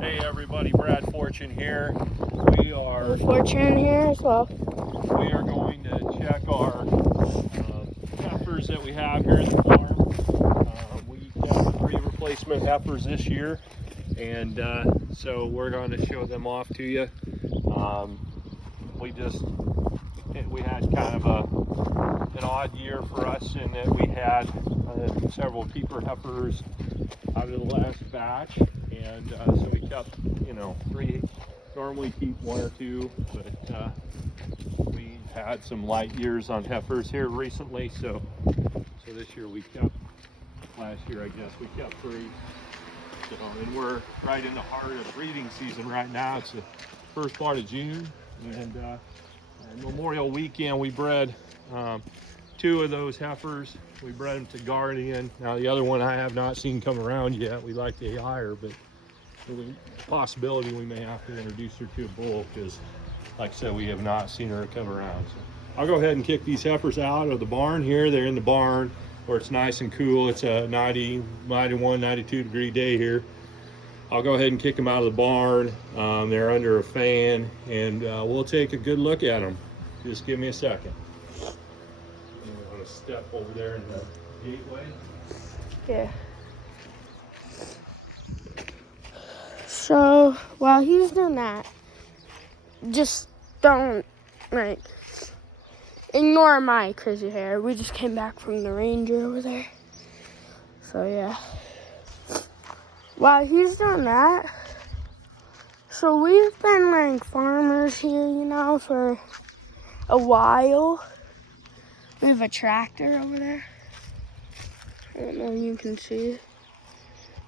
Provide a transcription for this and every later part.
Hey everybody, Brad Fortune here. We are Fortune here as well. We are going to check our heifers that we have here at the farm. We got 3 replacement heifers this year, and so we're going to show them off to you. We had kind of an odd year for us in that we had several keeper heifers out of the last batch, and so we kept 3. Normally keep 1 or 2, but we had some light years on heifers here recently, so this year we kept, last year I guess we kept 3. So, and we're right in the heart of breeding season right now. It's the first part of June, and Memorial Weekend we bred 2 of those heifers. We bred them to Guardian. Now the other one I have not seen come around yet. We like the higher, but possibility we may have to introduce her to a bull, because like I said, we have not seen her come around. So I'll go ahead and kick these heifers out of the barn here. They're in the barn where it's nice and cool. It's a 91, 92 degree day here. I'll go ahead and kick them out of the barn. They're under a fan, and we'll take a good look at them. Just give me a second. I'm going to step over there in the gateway. Yeah. So while he's doing that, just don't ignore my crazy hair. We just came back from the ranger over there. So yeah. While he's doing that, so we've been farmers here, for a while. We have a tractor over there. I don't know if you can see it.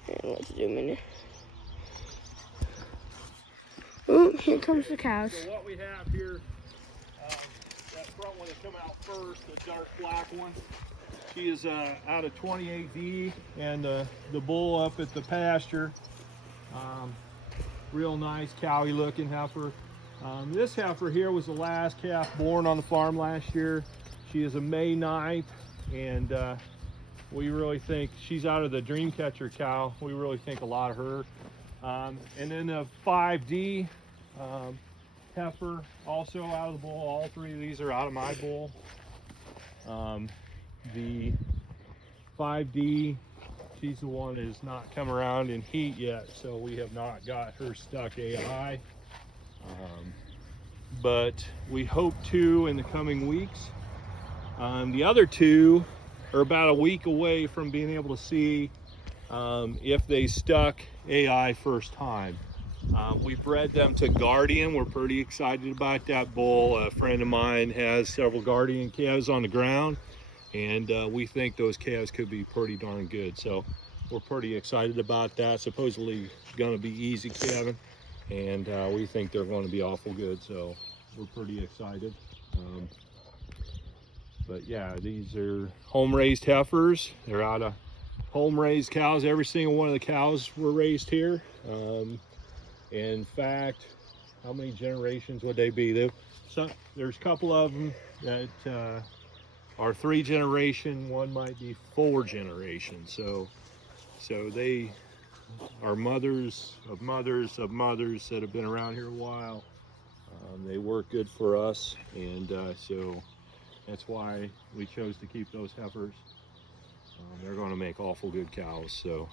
Yeah, let's zoom in here. Oh, here comes the cows. So what we have here, that front one that come out first, the dark black one, she is out of 28V, and the bull up at the pasture. Real nice cowy looking heifer. This heifer here was the last calf born on the farm last year. She is a May 9th, and we really think she's out of the Dreamcatcher cow. We really think a lot of her. And then the 5D heifer, also out of the bull. All 3 of these are out of my bull. The 5D, she's the one that has not come around in heat yet, so we have not got her stuck AI. But we hope to in the coming weeks. The other 2 are about a week away from being able to see if they stuck AI first time. We bred them to Guardian. We're pretty excited about that bull. A friend of mine has several Guardian calves on the ground, and we think those calves could be pretty darn good. So we're pretty excited about that. Supposedly going to be easy calving, and we think they're going to be awful good. So we're pretty excited. But yeah, these are home-raised heifers. They're out of home-raised cows. Every single one of the cows were raised here. In fact, how many generations would they be? There's a couple of them that are 3 generation. One might be 4 generations. So they are mothers of mothers of mothers that have been around here a while. They work good for us, and so that's why we chose to keep those heifers. They're going to make awful good cows. So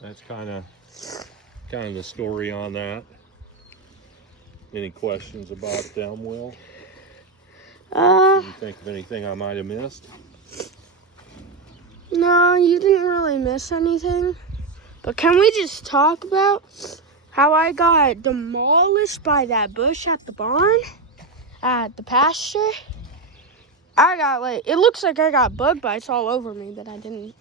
that's kind of the story on that. Any questions about them, Will? Can you think of anything I might have missed? No, you didn't really miss anything. But can we just talk about how I got demolished by that bush at the barn, at the pasture? I got it looks like I got bug bites all over me, but I didn't.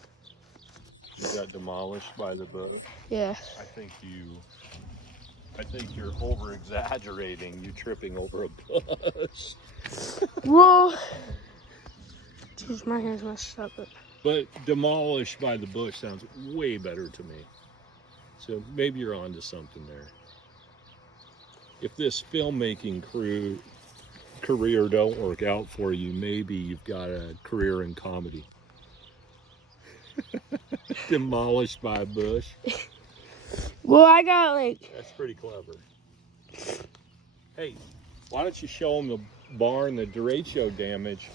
You got demolished by the bush? Yeah. I think you're over exaggerating. You tripping over a bush. Well, geez, my hand's messed up. But demolished by the bush sounds way better to me. So maybe you're onto something there. If this filmmaking career don't work out for you, maybe you've got a career in comedy. Demolished by a bush. Well, I got like. That's pretty clever. Hey, why don't you show them the barn, the derecho damage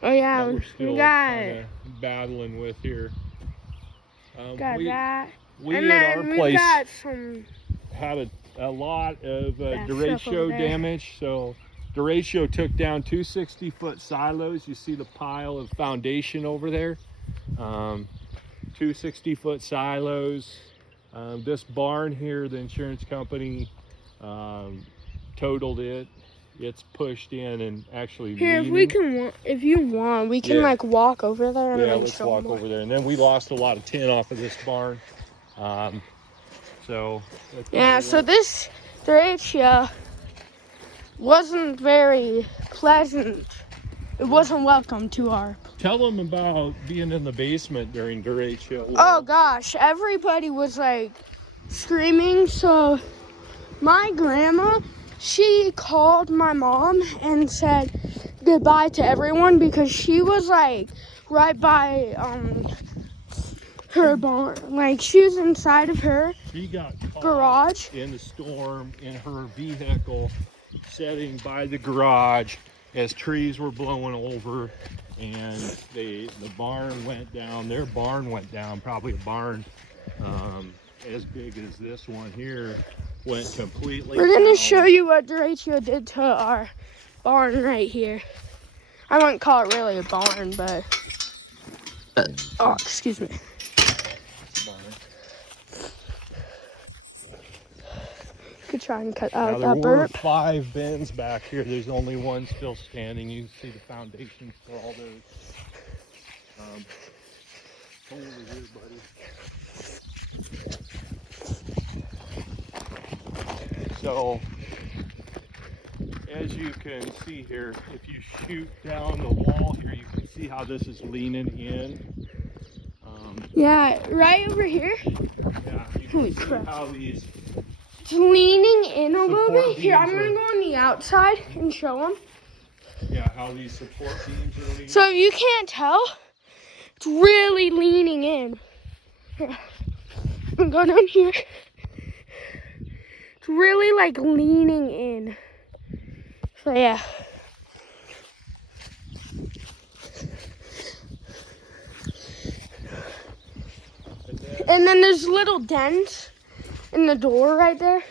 Oh yeah, that we're we still got kind of battling with here. got that. We And at then our we place got some. had a lot of That stuff over derecho there. damage. So derecho took down 2 60-foot silos. You see the pile of foundation over there. 2 60-foot silos. This barn here, the insurance company totaled it. It's pushed in and actually Here, leaning. if you want, we can Yeah. like walk over there and Yeah, then let's show walk them. over there. And then we lost a lot of tin off of this barn. So that's Yeah, probably so what- this derecho wasn't very pleasant. It wasn't welcome to our. Tell them about being in the basement during derecho. Oh gosh, everybody was like screaming. So my grandma, she called my mom and said goodbye to everyone because she was like right by her barn. Like she was inside of her She got caught garage. in the storm in her vehicle, sitting by the garage as trees were blowing over, and the barn went down. Their barn went down. Probably a barn as big as this one here went completely. We're gonna down. show you what derecho did to our barn right here. I wouldn't call it really a barn, but oh, excuse me. Could try and cut Now out there that were burp. 5 bins back here. There's only one still standing. You can see the foundations for all those. Come over here, buddy. So, as you can see here, if you shoot down the wall here, you can see how this is leaning in. Yeah, right over here. Yeah, you Holy can see crap. how these It's leaning in a little Support bit. Here, I'm beams gonna are- go on the outside and show them. how these support beams are leaning. So if you can't tell, it's really leaning in. Here, I'm gonna go down here. It's really like leaning in. So yeah. And then there's little dents in the door right there.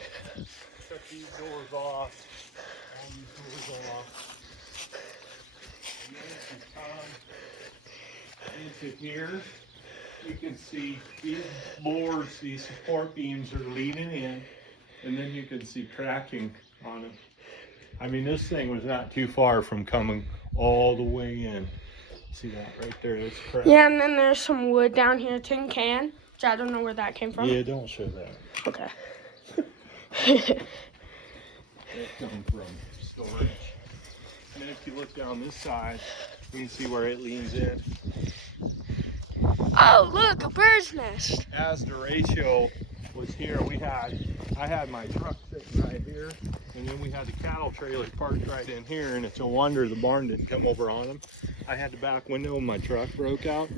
Cut these doors off. All these doors off. And then if you come into here, you can see these boards, these support beams are leaning in, and then you can see cracking on them. I mean, this thing was not too far from coming all the way in. See that right there? It's cracked. Yeah, and then there's some wood down here, tin can, which I don't know where that came from. Yeah, don't show that. Okay. It comes from storage. And then if you look down this side, you can see where it leans in. Oh, look, a bird's nest. As derecho was here, I had my truck sitting right here, and then we had the cattle trailer parked right in here, and it's a wonder the barn didn't come over on them. I had the back window of my truck broke out.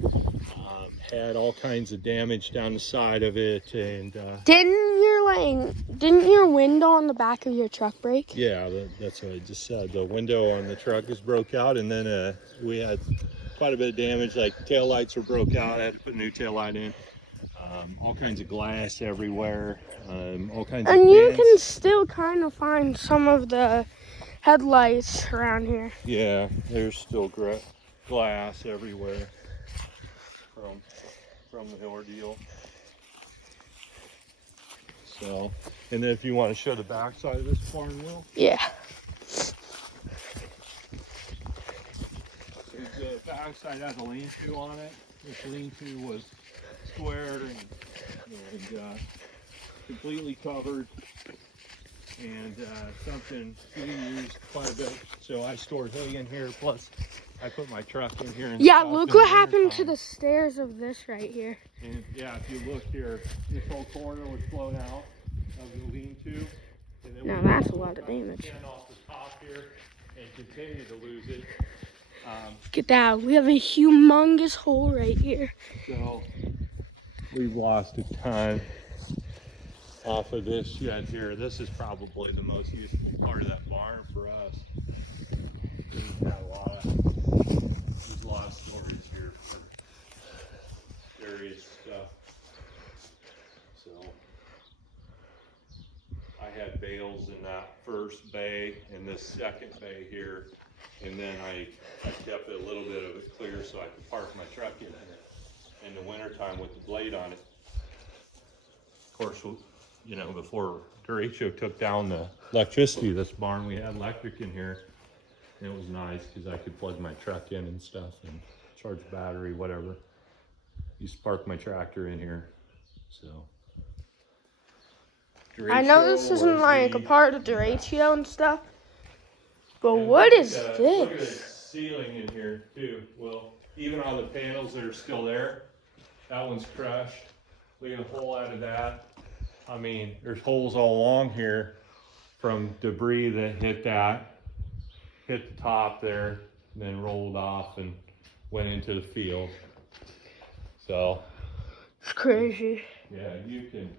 Had all kinds of damage down the side of it, and Didn't your window on the back of your truck break? yeah, that's what I just said. The window on the truck is broke out, and then we had quite a bit of damage, like tail lights were broke out. I had to put a new tail light in. All kinds of glass everywhere, all kinds of And you dents. can still kind of find some of the headlights around here. Yeah, there's still glass everywhere from the ordeal. So, and then if you want to show the back side of this barn, Will, Yeah. the back side has a lean-to on it. This lean-to was square and completely covered, and something we used quite a bit. So I stored hay in here, plus I put my truck in here. And Yeah, stuff look in the what happened to wintertime. the stairs of this right here. And yeah, if you look here, this whole corner was blown out of the lean-to. And then Now we that's a also lot of cut the damage. tin off the top here and continue to lose it. Look at that. We have a humongous hole right here. So we've lost a ton off of this shed here. This is probably the most useful part of that barn for us. We've got there's a lot of storage here for various stuff. So I had bales in that first bay and this second bay here, and then I kept a little bit of it clear so I could park my truck in the wintertime with the blade on it. Of course, you know, before derecho took down the electricity, this barn, we had electric in here. And it was nice because I could plug my truck in and stuff and charge battery, whatever. Used to park my tractor in here, so. I know this isn't like a part of derecho and stuff, but what is Look at the this? ceiling in here too. Well, even on the panels that are still there, that one's crushed. Look at a hole out of that. I mean, there's holes all along here from debris that hit the top there, and then rolled off and went into the field. So. It's crazy. Yeah, you can.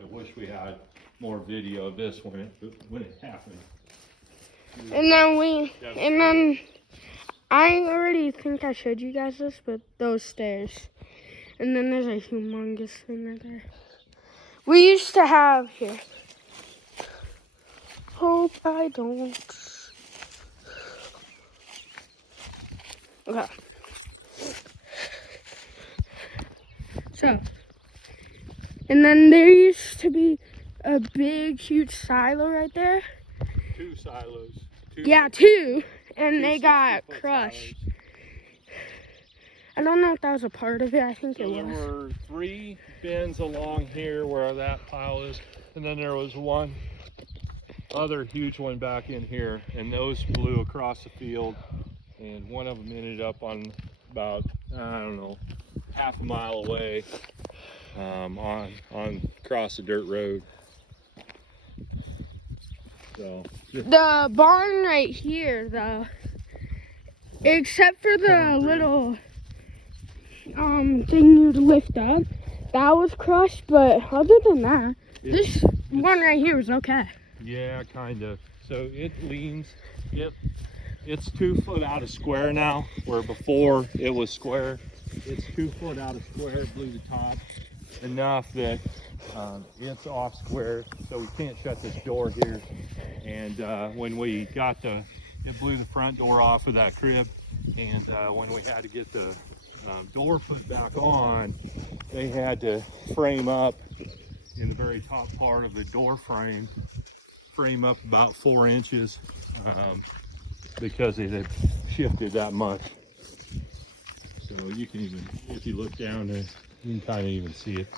I wish we had more video of this when it happened. And then I already think I showed you guys this, but those stairs. And then there's a humongous thing right there. We used to have here. Hope I don't. Okay. So, and then there used to be a big, huge silo right there. 2 silos. Yeah, 2. And Two they got 60-foot crushed. silos. I don't know if that was a part of it. I think So it there was. were 3 bins along here where that pile is, and then there was one other huge one back in here, and those blew across the field, and one of them ended up on about, I don't know, half a mile away, on across the dirt road. So The barn right here, except for the little thing you'd lift up, that was crushed, but other than that, this one right here was okay. yeah, kind of. So it leans, it's 2 foot out of square now, where before it was square. It's 2 foot out of square, blew the top enough that it's off square, so we can't shut this door here. And when we got it blew the front door off of that crib, and when we had to get the door put back on, they had to frame up in the very top part of the door frame up about 4 inches because it had shifted that much. So you can even, if you look down there, you can kind of even see it.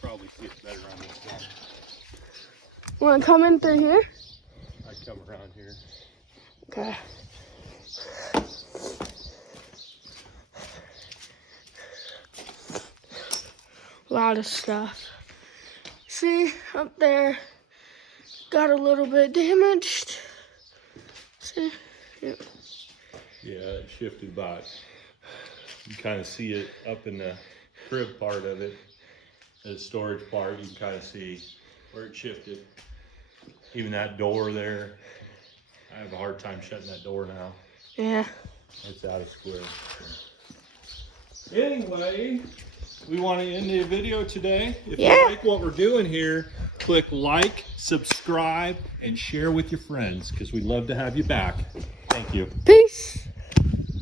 Probably see it better on this side. Want to come in through here? I come around here. Okay. A lot of stuff. See, up there, got a little bit damaged. See? Yeah. Yeah, it shifted about. You kind of see it up in the crib part of it, the storage part. You can kind of see where it shifted. Even that door there, I have a hard time shutting that door now. Yeah. It's out of square. So. Anyway, we want to end the video today. If you like what we're doing here, click like, subscribe, and share with your friends, because we'd love to have you back. Thank you. Peace.